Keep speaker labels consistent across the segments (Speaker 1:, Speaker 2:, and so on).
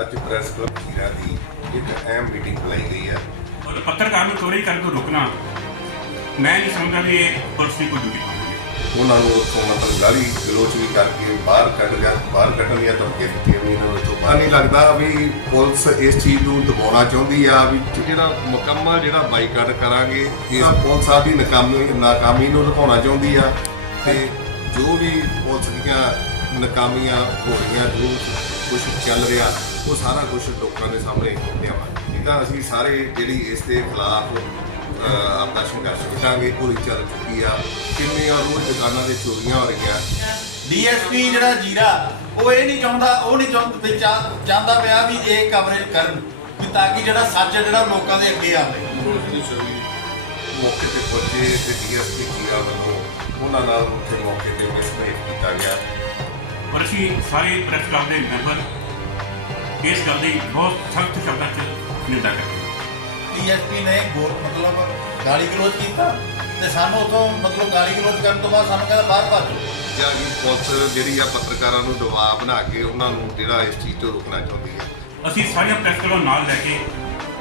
Speaker 1: ਅੱਜ press club ਜੀਰਾ ਦੀ ਇੱਕ ਅਹਿਮ ਮੀਟਿੰਗ ਬੁਲਾਈ ਗਈ ਹੈ।
Speaker 2: ਔਰ ਪੱਤਰਕਾਰ ਨੂੰ ਚੋਰੀ ਕਰਨ ਤੋਂ ਰੁਕਣਾ ਮੈਂ ਨਹੀਂ ਸਮਝਦਾ ਵੀ ਇਹ ਪੁਲਿਸ ਦੀ ਕੋਈ ਡਿਊਟੀ ਹੋਵੇ
Speaker 1: ਉਹਨਾਂ ਨੂੰ ਉੱਥੋਂ ਮਤਲਬ ਗਾਲੀ ਗਲੋਚ ਵੀ ਕਰਕੇ ਬਾਹਰ ਕੱਢ ਗਿਆ ਬਾਹਰ ਕੱਢਣ ਦੀਆਂ ਧਮਕੀਆਂ ਦਿੱਤੀਆਂ ਵੀ ਇਹਨਾਂ ਨੂੰ ਇੱਥੋਂ ਬਾਹਰ ਨਹੀਂ ਲੱਗਦਾ ਵੀ ਪੁਲਿਸ ਇਸ ਚੀਜ਼ ਨੂੰ ਦਬਾਉਣਾ ਚਾਹੁੰਦੀ ਆ ਵੀ ਜਿਹੜਾ ਮੁਕੰਮਲ ਜਿਹੜਾ ਬਾਈਕਾਟ ਕਰਾਂਗੇ ਇਹ ਪੁਲਿਸ ਆਦੀ ਨਾਕਾਮੀ ਨਾਕਾਮੀ ਨੂੰ ਦਿਖਾਉਣਾ ਚਾਹੁੰਦੀ ਆ। ਤੇ ਜੋ ਵੀ ਪੁਲਿਸ ਦੀਆਂ ਨਾਕਾਮੀਆਂ ਹੋ ਰਹੀਆਂ ਜੋ ਕੁਝ ਚੱਲ ਰਿਹਾ, ਉਹ ਸਾਰਾ ਕੁਝ ਲੋਕਾਂ ਦੇ ਸਾਹਮਣੇ ਲਿਆਵਾਂਗੇ ਇਹ ਅਸੀਂ ਸਾਰੇ ਜਿਹੜੀ ਇਸ ਦੇ ਖਿਲਾਫ ਆਪਣਾ ਸੰਘਰਸ਼ ਕਰਾਂਗੇ, ਪੂਰੀ ਚੱਲ ਚੁੱਕੀ ਆ। ਕਿੰਨੀਆਂ ਰੋਜ਼ ਦੁਕਾਨਾਂ ਦੇ ਚੋਰੀਆਂ ਹੋ ਰਹੀਆਂ।
Speaker 3: ਡੀਐਸਪੀ ਜਿਹੜਾ ਜੀਰਾ, ਉਹ ਇਹ ਨਹੀਂ ਚਾਹੁੰਦਾ, ਉਹ ਨਹੀਂ ਚਾਹੁੰਦਾ ਚਾਹੁੰਦਾ ਪਿਆ ਵੀ ਇਹ ਕਵਰੇਜ ਕਰਨ, ਵੀ ਤਾਂ ਕਿ ਜਿਹੜਾ ਸੱਚ ਜਿਹੜਾ ਲੋਕਾਂ ਦੇ ਅੱਗੇ ਆਵੇ।
Speaker 1: ਮੌਕੇ ਤੇ ਪਹੁੰਚੇ ਤੇ ਡੀਐਸਪੀ ਜੀਰਾ ਵੱਲੋਂ ਉਹਨਾਂ ਨਾਲ ਉੱਥੇ ਮੌਕੇ ਤੇ ਮਿਸਬਿਹੇਵ ਕੀਤਾ ਗਿਆ।
Speaker 2: ਔਰ ਅਸੀਂ ਸਾਰੇ ਪ੍ਰੈਸ ਕਲੱਬ ਦੇ ਮੈਂਬਰ ਇਸ ਗੱਲ ਦੀ ਬਹੁਤ ਸਖਤ ਸ਼ਬਦਾਂ 'ਚ ਨਿੰਦਾ ਕਰਦੇ ਹਾਂ।
Speaker 3: ਡੀਐਸਪੀ ਨੇ ਗੋਰ ਮਤਲਬ ਗਾਲੀ ਗਲੋਚ ਕੀਤਾ ਤੇ ਸਾਨੂੰ ਉਥੋਂ ਮਤਲਬ ਗਾਲੀ ਗਲੋਚ ਕਰਨ ਤੋਂ ਬਾਅਦ ਸਾਨੂੰ ਕਹਿੰਦਾ ਬਾਹਰ ਭੱਜੋ
Speaker 1: ਜਾਂ ਕਿ ਪੁਲਿਸ ਜਿਹੜੀ ਆ ਪੱਤਰਕਾਰਾਂ ਨੂੰ ਦਬਾਅ ਬਣਾ ਕੇ ਉਹਨਾਂ ਨੂੰ ਜਿਹੜਾ ਇਸ ਚੀਜ਼ ਤੋਂ ਰੋਕਣਾ ਚਾਹੁੰਦੀ ਹੈ।
Speaker 2: ਅਸੀਂ ਸਾਰੀਆਂ ਪ੍ਰੈਸ ਕਲੱਬ ਨਾਲ ਲੈ ਕੇ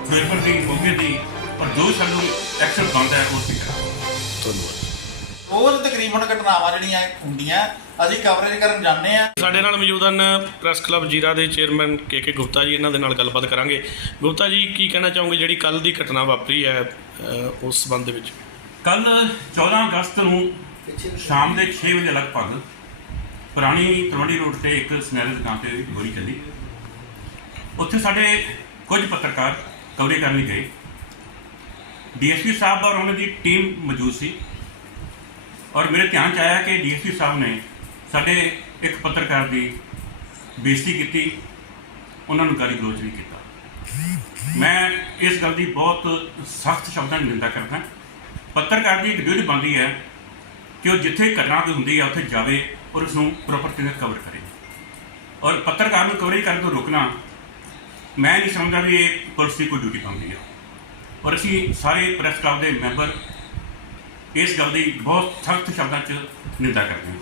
Speaker 2: ਫਿਰੋਜ਼ਪੁਰ ਦੀ ਮੋਗੇ ਦੀ ਔਰ ਜੋ ਸਾਨੂੰ ਐਕਸ਼ਨ ਬਣਦਾ ਹੈ ਉਹ ਅਸੀਂ ਕਰਾਂਗੇ।
Speaker 3: ਰੋਜ਼ ਤਕਰੀਬਨ ਘਟਨਾਵਾਂ ਜਿਹੜੀਆਂ ਹੁੰਦੀਆਂ ਅਸੀਂ ਕਵਰੇਜ ਕਰਨ ਜਾਂਦੇ ਆ
Speaker 4: ਸਾਡੇ ਨਾਲ ਮੌਜੂਦ ਹਨ ਪ੍ਰੈਸ ਕਲੱਬ ਜੀਰਾ ਦੇ ਚੇਅਰਮੈਨ ਕੇ ਕੇ ਗੁਪਤਾ ਜੀ ਇਹਨਾਂ ਦੇ ਨਾਲ ਗੱਲਬਾਤ ਕਰਾਂਗੇ। ਗੁਪਤਾ ਜੀ ਕੀ ਕਹਿਣਾ ਚਾਹੋਗੇ ਜਿਹੜੀ ਕੱਲ ਦੀ ਘਟਨਾ ਵਾਪਰੀ ਹੈ ਉਸ ਸੰਬੰਧ ਦੇ ਵਿੱਚ?
Speaker 2: ਕੱਲ 14 ਅਗਸਤ ਨੂੰ ਸ਼ਾਮ ਦੇ 6 ਵਜੇ ਲਗਭਗ ਪੁਰਾਣੀ ਤਲਵੰਡੀ ਰੋਡ ਤੇ ਇੱਕ ਸਨੈਲ ਦੁਕਾਨ ਤੇ ਗੋਲੀ ਚੱਲੀ। ਉੱਥੇ ਸਾਡੇ ਕੁਝ ਪੱਤਰਕਾਰ ਕਵਰੇ ਕਰਨ ਲਈ ਗਏ। ਡੀਐਸਪੀ ਸਾਹਿਬ ਔਰ ਉਹਨਾਂ ਦੀ ਟੀਮ ਮੌਜੂਦ ਸੀ। ਔਰ ਮੇਰੇ ਧਿਆਨ ਚ ਆਇਆ ਕਿ ਡੀਐਸਪੀ ਸਾਹਿਬ ਨੇ ਸਾਡੇ ਇੱਕ ਪੱਤਰਕਾਰ ਦੀ ਬੇਇੱਜ਼ਤੀ ਕੀਤੀ, ਉਹਨਾਂ ਨੂੰ ਗਾਲੀ ਗਲੋਚ ਵੀ ਕੀਤਾ। ਮੈਂ ਇਸ ਗੱਲ ਦੀ ਬਹੁਤ ਸਖਤ ਸ਼ਬਦਾਂ ਵਿੱਚ ਨਿੰਦਾ ਕਰਦਾ ਪੱਤਰਕਾਰ ਦੀ ਇੱਕ ਡਿਊਟੀ ਬਣਦੀ ਹੈ ਕਿ ਉਹ ਜਿੱਥੇ ਘਟਨਾ ਕੋਈ ਹੁੰਦੀ ਹੈ ਉੱਥੇ ਜਾਵੇ ਔਰ ਉਸ ਨੂੰ ਪ੍ਰੋਪਰ ਤਰੀਕੇ ਨਾਲ ਕਵਰ ਕਰੇ। ਔਰ ਪੱਤਰਕਾਰ ਨੂੰ ਕਵਰੇਜ ਕਰਨ ਤੋਂ ਰੁਕਣਾ, ਮੈਂ ਨਹੀਂ ਸਮਝਦਾ ਵੀ ਇਹ ਪੁਲਿਸ ਦੀ ਕੋਈ ਡਿਊਟੀ ਬਣਦੀ ਹੈ ਔਰ ਅਸੀਂ ਸਾਰੇ ਪ੍ਰੈਸ ਕਲੱਬ ਦੇ ਮੈਂਬਰ ਇਸ ਗੱਲ ਦੀ ਬਹੁਤ ਸਖਤ ਸ਼ਬਦਾਂ 'ਚ ਨਿੰਦਾ ਕਰਦੇ ਹਾਂ।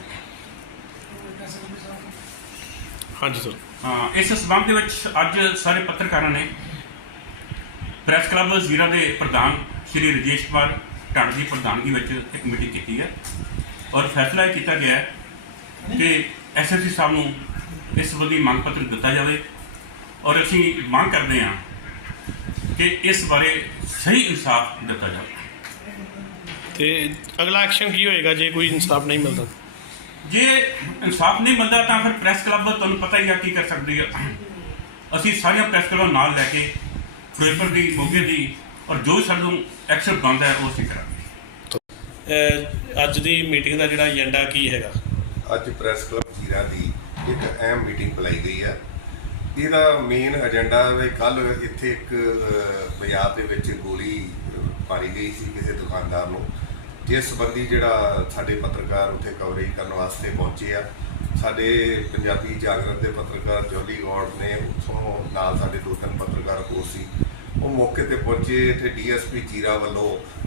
Speaker 4: ਹਾਂਜੀ ਸਰ।
Speaker 2: ਹਾਂ, ਇਸ ਸਬੰਧ ਦੇ ਵਿੱਚ ਅੱਜ ਸਾਰੇ ਪੱਤਰਕਾਰਾਂ ਨੇ ਪ੍ਰੈਸ ਕਲੱਬ ਜ਼ੀਰਾ ਦੇ ਪ੍ਰਧਾਨ ਸ਼੍ਰੀ ਰਜੇਸ਼ ਕੁਮਾਰ ਢਾਂਡ ਦੀ ਪ੍ਰਧਾਨਗੀ ਵਿੱਚ ਇੱਕ ਮੀਟਿੰਗ ਕੀਤੀ ਹੈ ਔਰ ਫੈਸਲਾ ਇਹ ਕੀਤਾ ਗਿਆ ਹੈ ਕਿ ਐਸਐਸਪੀ ਸਾਹਿਬ ਨੂੰ ਇਸ ਸੰਬੰਧੀ ਮੰਗ ਪੱਤਰ ਦਿੱਤਾ ਜਾਵੇ ਔਰ ਅਸੀਂ ਮੰਗ ਕਰਦੇ ਹਾਂ ਕਿ ਇਸ ਬਾਰੇ ਸਹੀ ਇਨਸਾਫ ਦਿੱਤਾ ਜਾਵੇ।
Speaker 4: ਤੇ ਅਗਲਾ ਐਕਸ਼ਨ ਕੀ ਹੋਏਗਾ ਜੇ ਕੋਈ ਇਨਸਾਫ ਨਹੀਂ ਮਿਲਦਾ?
Speaker 2: ਜੇ ਇਨਸਾਫ ਨਹੀਂ ਮਿਲਦਾ ਤਾਂ ਫਿਰ ਪ੍ਰੈਸ ਕਲੱਬ ਤੁਹਾਨੂੰ ਪਤਾ ਹੀ ਆ ਕੀ ਕਰ ਸਕਦੀ ਹੈ ਅਸੀਂ ਸਾਰੀਆਂ ਪ੍ਰੈਸ ਕਲੱਬਾਂ ਨਾਲ ਲੈ ਕੇ ਫਿਰੋਜ਼ਪੁਰ ਦੀ ਮੋਗੇ ਦੀ ਔਰ ਜੋ ਸਾਨੂੰ ਐਕਸ਼ਨ ਬਣਦਾ ਹੈ ਉਹ ਅਸੀਂ ਕਰਾਂਗੇ।
Speaker 4: ਅੱਜ ਦੀ ਮੀਟਿੰਗ ਦਾ ਜਿਹੜਾ ਏਜੰਡਾ ਕੀ ਹੈਗਾ?
Speaker 1: ਅੱਜ ਪ੍ਰੈਸ ਕਲੱਬ ਜੀਰਾ ਦੀ ਇੱਕ ਅਹਿਮ ਮੀਟਿੰਗ ਬੁਲਾਈ ਗਈ ਹੈ ਇਹਦਾ ਮੇਨ ਏਜੰਡਾ ਹੈ ਕੱਲ ਇੱਥੇ ਇੱਕ ਬਾਜ਼ਾਰ ਦੇ ਵਿੱਚ ਗੋਲੀ ਮਾਰੀ ਗਈ ਸੀ ਕਿਸੇ ਦੁਕਾਨਦਾਰ ਨੂੰ। ਜਿਸ ਸੰਬੰਧੀ ਜਿਹੜਾ ਸਾਡੇ ਪੱਤਰਕਾਰ ਉੱਥੇ ਕਵਰੇਜ ਕਰਨ ਵਾਸਤੇ ਪਹੁੰਚੇ ਆ। ਸਾਡੇ ਪੰਜਾਬੀ ਜਾਗਰਣ ਦੇ ਪੱਤਰਕਾਰ ਜੋਲੀ ਗੌੜ ਨੇ ਉੱਥੋਂ ਨਾਲ ਸਾਡੇ ਦੋ ਤਿੰਨ ਪੱਤਰਕਾਰ ਹੋਰ ਸੀ। ਉਹ ਮੌਕੇ ਤੇ ਪਹੁੰਚੇ ਤੇ ਡੀਐਸਪੀ ਜੀਰਾ ਵੱਲੋਂ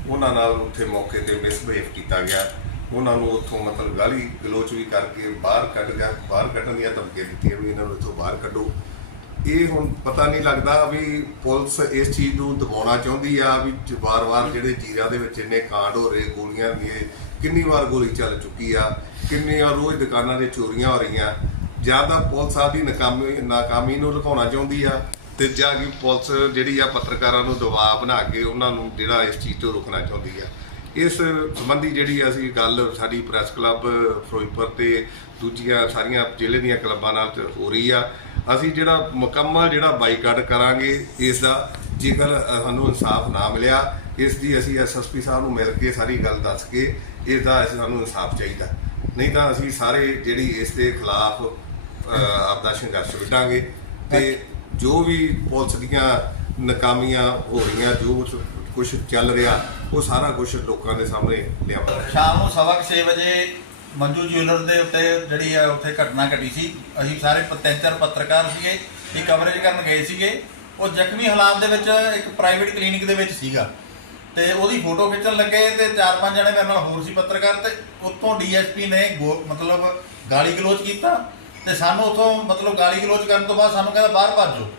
Speaker 1: ਉਹਨਾਂ ਨਾਲ ਉੱਥੇ ਮੌਕੇ ਤੇ ਮਿਸਬਿਹੇਵ ਕੀਤਾ ਗਿਆ। ਉਹਨਾਂ ਨੂੰ ਉੱਥੋਂ ਮਤਲਬ ਗਾਲੀ ਗਲੋਚ ਵੀ ਕਰਕੇ ਬਾਹਰ ਕੱਢ ਗਿਆ ਬਾਹਰ ਕੱਢਣ ਦੀਆਂ ਧਮਕੀਆਂ ਦਿੱਤੀਆਂ ਵੀ ਇਹਨਾਂ ਨੂੰ ਇੱਥੋਂ ਬਾਹਰ ਕੱਢੋ। ਇਹ ਹੁਣ ਪਤਾ ਨਹੀਂ ਲੱਗਦਾ ਵੀ ਪੁਲਿਸ ਇਸ ਚੀਜ਼ ਨੂੰ ਦਬਾਉਣਾ ਚਾਹੁੰਦੀ ਆ ਵੀ ਵਾਰ-ਵਾਰ ਜਿਹੜੇ ਜੀਰਾ ਦੇ ਵਿੱਚ ਇੰਨੇ ਕਾਂਡ ਹੋ ਰਹੇ, ਗੋਲੀਆਂ ਦੀ ਕਿੰਨੀ ਵਾਰ ਗੋਲੀ ਚੱਲ ਚੁੱਕੀ ਆ, ਕਿੰਨੀਆਂ ਰੋਜ਼ ਦੁਕਾਨਾਂ ਦੇ ਚੋਰੀਆਂ ਹੋ ਰਹੀਆਂ। ਜਾਂ ਤਾਂ ਪੁਲਿਸ ਆਦੀ ਨਾਕਾਮੀ ਨਾਕਾਮੀ ਨੂੰ ਦਿਖਾਉਣਾ ਚਾਹੁੰਦੀ ਆ ਤੇ ਜਾਂ ਕਿ ਪੁਲਿਸ ਜਿਹੜੀ ਆ ਪੱਤਰਕਾਰਾਂ ਨੂੰ ਦਬਾਅ ਬਣਾ ਕੇ ਉਹਨਾਂ ਨੂੰ ਜਿਹੜਾ ਇਸ ਚੀਜ਼ ਤੋਂ ਰੋਕਣਾ ਚਾਹੁੰਦੀ ਆ। ਇਸ ਸੰਬੰਧੀ ਜਿਹੜੀ ਅਸੀਂ ਗੱਲ ਸਾਡੀ ਪ੍ਰੈਸ ਕਲੱਬ, ਫਿਰੋਜ਼ਪੁਰ ਤੇ ਦੂਜੀਆਂ ਸਾਰੀਆਂ ਜ਼ਿਲ੍ਹੇ ਦੀਆਂ ਕਲੱਬਾਂ ਨਾਲ ਹੋ ਰਹੀ ਆ ਅਸੀਂ ਜਿਹੜਾ ਮੁਕੰਮਲ ਜਿਹੜਾ ਬਾਈਕਾਟ ਕਰਾਂਗੇ ਇਸ ਦਾ ਜੇਕਰ ਸਾਨੂੰ ਇਨਸਾਫ ਨਾ ਮਿਲਿਆ ਇਸ ਦੀ ਅਸੀਂ ਐਸਐਸਪੀ ਸਾਹਿਬ ਨੂੰ ਮਿਲ ਕੇ ਸਾਰੀ ਗੱਲ ਦੱਸ ਕੇ ਇਸ ਦਾ ਅਸੀਂ ਸਾਨੂੰ ਇਨਸਾਫ ਚਾਹੀਦਾ। ਨਹੀਂ ਤਾਂ ਅਸੀਂ ਸਾਰੇ ਜਿਹੜੀ ਇਸ ਦੇ ਖਿਲਾਫ ਆਪਦਾ ਸੰਘਰਸ਼ ਵਿੱਢਾਂਗੇ ਤੇ ਜੋ ਵੀ ਪੁਲਿਸ ਦੀਆਂ ਨਕਾਮੀਆਂ ਹੋ ਰਹੀਆਂ, ਜੋ ਕੁਝ ਚੱਲ ਰਿਹਾ, ਉਹ ਸਾਰਾ ਕੁਝ ਲੋਕਾਂ ਦੇ ਸਾਹਮਣੇ ਲਿਆਵਾਂਗੇ।
Speaker 3: ਸ਼ਾਮ ਨੂੰ ਸਵਾ ਕੁ ਛੇ ਵਜੇ ਮੰਜੂ ਜਿਊਲਰ ਦੇ ਉੱਤੇ ਜਿਹੜੀ ਆ ਉੱਥੇ ਘਟਨਾ ਘਟੀ ਸੀ। ਅਸੀਂ ਸਾਰੇ ਪ- ਤਿੰਨ ਚਾਰ ਪੱਤਰਕਾਰ ਸੀਗੇ, ਇਹ ਕਵਰੇਜ ਕਰਨ ਗਏ ਸੀਗੇ। ਉਹ ਜ਼ਖਮੀ ਹਾਲਾਤ ਦੇ ਵਿੱਚ ਇੱਕ ਪ੍ਰਾਈਵੇਟ ਕਲੀਨਿਕ ਦੇ ਵਿੱਚ ਸੀਗਾ। ਤੇ ਉਹਦੀ ਫੋਟੋ ਖਿੱਚਣ ਲੱਗੇ ਤੇ ਚਾਰ ਪੰਜ ਜਣੇ ਮੇਰੇ ਨਾਲ ਹੋਰ ਸੀ ਪੱਤਰਕਾਰ ਤੇ ਉੱਥੋਂ ਡੀਐਸਪੀ ਨੇ ਗੋ- ਮਤਲਬ ਗਾਲੀ ਗਲੋਚ ਕੀਤਾ। ਤੇ ਸਾਨੂੰ ਉੱਥੋਂ ਮਤਲਬ ਗਾਲੀ ਗਲੋਚ ਕਰਨ ਤੋਂ ਬਾਅਦ ਸਾਨੂੰ ਕਹਿੰਦਾ ਬਾਹਰ ਭੱਜੋ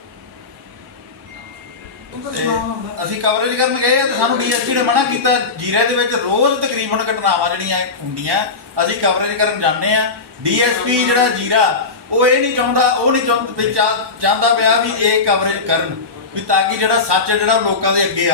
Speaker 3: ਤੇ ਅਸੀਂ ਕਵਰੇਜ ਕਰਨ ਗਏ ਆ ਤੇ ਸਾਨੂੰ ਡੀਐਸਪੀ ਨੇ ਮਨਾ ਕੀਤਾ। ਜੀਰੇ ਦੇ ਵਿੱਚ ਰੋਜ਼ ਤਕਰੀਬਨ ਘਟਨਾਵਾਂ ਜਿਹੜੀਆਂ ਹੁੰਦੀਆਂ, ਅਸੀਂ ਕਵਰੇਜ ਕਰਨ ਜਾਂਦੇ ਆ। ਡੀਐਸਪੀ ਜਿਹੜਾ ਜੀਰਾ, ਉਹ ਇਹ ਨਹੀਂ ਚਾਹੁੰਦਾ, ਉਹ ਨਹੀਂ ਚਾਹੁੰਦਾ ਚਾਹੁੰਦਾ ਪਿਆ ਵੀ ਇਹ ਕਵਰੇਜ ਕਰਨ, ਵੀ ਤਾਂ ਕਿ ਜਿਹੜਾ ਸੱਚ ਜਿਹੜਾ ਲੋਕਾਂ ਦੇ ਅੱਗੇ ਆ।